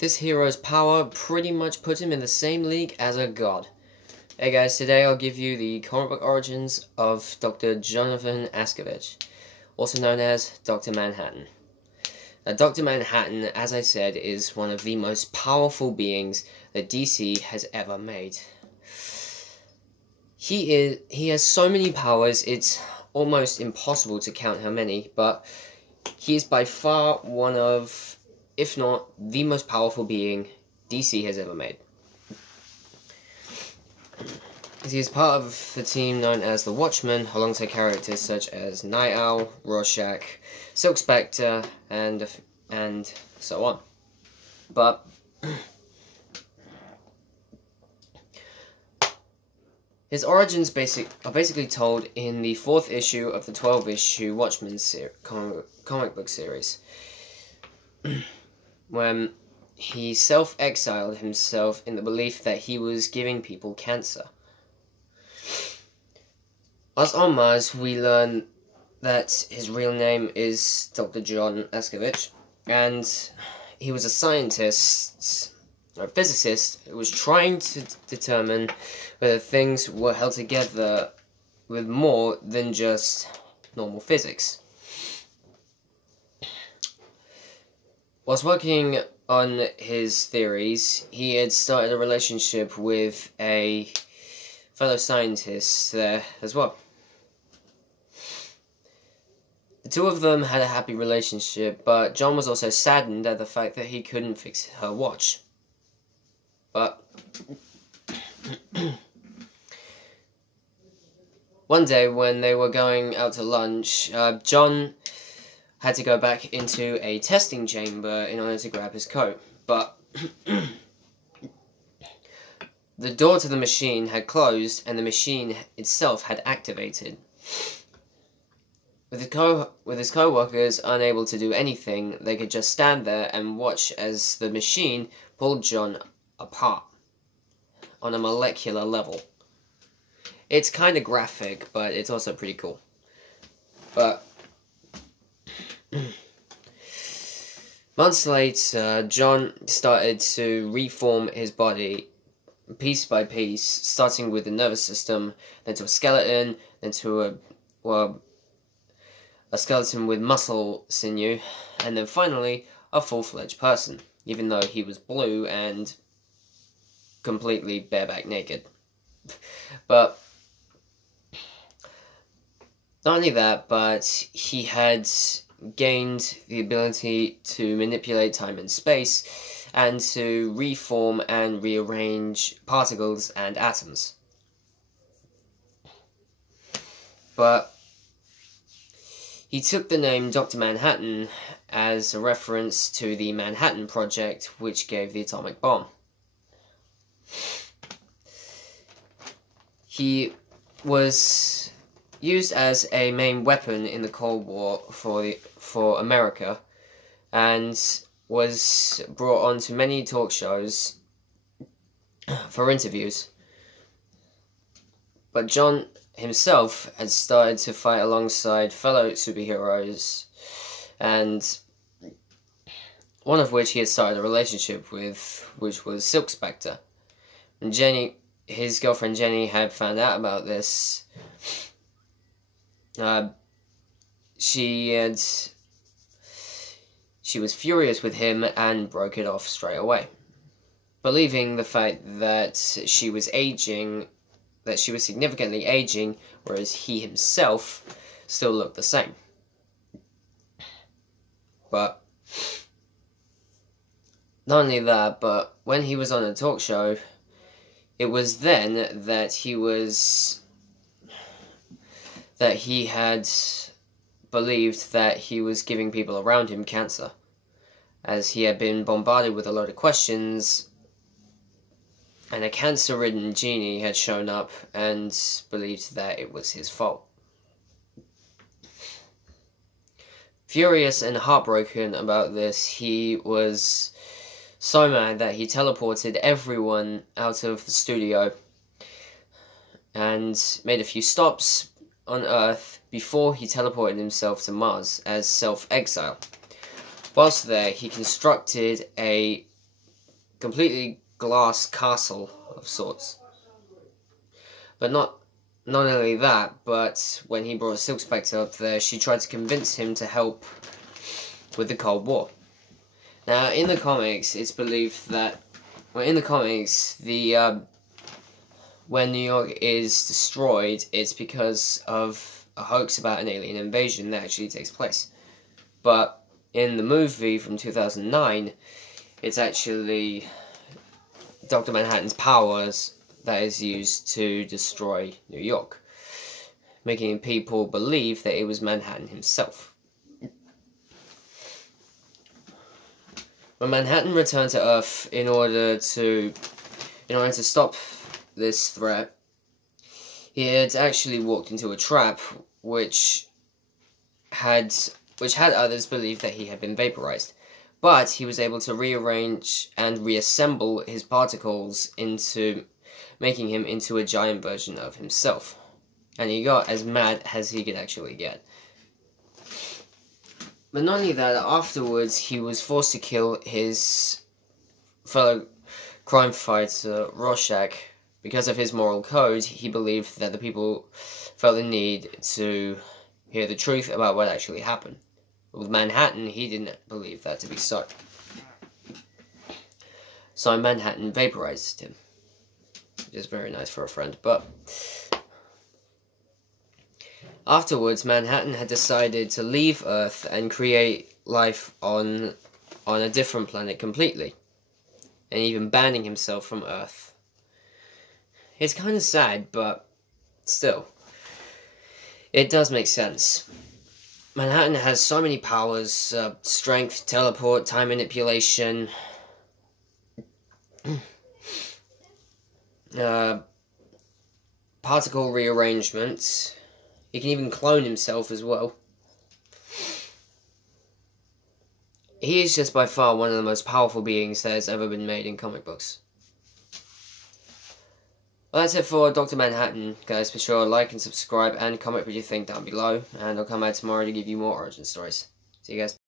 This hero's power pretty much put him in the same league as a god. Hey guys, today I'll give you the comic book origins of Dr. Jonathan Askovich, also known as Dr. Manhattan. Now, Dr. Manhattan, as I said, is one of the most powerful beings that DC has ever made. He has so many powers, it's almost impossible to count how many, but he is by far one of, if not the most powerful being DC has ever made. He is part of the team known as the Watchmen, alongside characters such as Night Owl, Rorschach, Silk Spectre, and so on. But his origins are basically told in the 4th issue of the 12-issue Watchmen comic book series, when he self-exiled himself in the belief that he was giving people cancer. As on Mars, we learn that his real name is Dr. John Askovich, and he was a scientist, or a physicist, who was trying to determine whether things were held together with more than just normal physics. Whilst working on his theories, he had started a relationship with a fellow scientist there as well. The two of them had a happy relationship, but John was also saddened at the fact that he couldn't fix her watch. But one day when they were going out to lunch, John had to go back into a testing chamber in order to grab his coat, but the door to the machine had closed and the machine itself had activated. With his co-workers unable to do anything, they could just stand there and watch as the machine pulled John apart on a molecular level. It's kind of graphic, but it's also pretty cool. But months later, John started to reform his body piece by piece, starting with the nervous system, then to a skeleton, then to a skeleton with muscle sinew, and then finally a full-fledged person, even though he was blue and completely bareback naked. But not only that, but he had gained the ability to manipulate time and space, and to reform and rearrange particles and atoms. But he took the name Dr. Manhattan as a reference to the Manhattan Project, which gave the atomic bomb. He was used as a main weapon in the Cold War for America, and was brought on to many talk shows for interviews. But John himself had started to fight alongside fellow superheroes, and one of which he had started a relationship with, which was Silk Spectre. And Jenny, his girlfriend Jenny, had found out about this. She was furious with him and broke it off straight away, believing the fact that she was significantly aging, whereas he himself still looked the same. But not only that, but when he was on a talk show, it was then that he had believed that he was giving people around him cancer, as he had been bombarded with a load of questions, and a cancer-ridden genie had shown up and believed that it was his fault. Furious and heartbroken about this, he was so mad that he teleported everyone out of the studio and made a few stops on Earth before he teleported himself to Mars as self-exile. Whilst there, he constructed a completely glass castle of sorts. But not only that, but when he brought Silk Spectre up there, she tried to convince him to help with the Cold War. Now, in the comics, it's believed that, well, in the comics, when New York is destroyed, it's because of a hoax about an alien invasion that actually takes place. But in the movie from 2009, it's actually Dr. Manhattan's powers that is used to destroy New York, making people believe that it was Manhattan himself. When Manhattan returned to Earth in order to stop this threat, he had actually walked into a trap which had others believe that he had been vaporized. But he was able to rearrange and reassemble his particles into making him into a giant version of himself. And he got as mad as he could actually get. But not only that, afterwards he was forced to kill his fellow crime fighter, Rorschach. Because of his moral code, he believed that the people felt the need to hear the truth about what actually happened. With Manhattan, he didn't believe that to be so. So Manhattan vaporized him. Which is very nice for a friend, but afterwards, Manhattan had decided to leave Earth and create life on a different planet completely, and even banning himself from Earth. It's kind of sad, but still, it does make sense. Manhattan has so many powers, strength, teleport, time manipulation, particle rearrangement. He can even clone himself as well. He is just by far one of the most powerful beings that has ever been made in comic books. Well, that's it for Dr. Manhattan, guys. Be sure to like and subscribe and comment what you think down below, and I'll come back tomorrow to give you more origin stories. See you guys.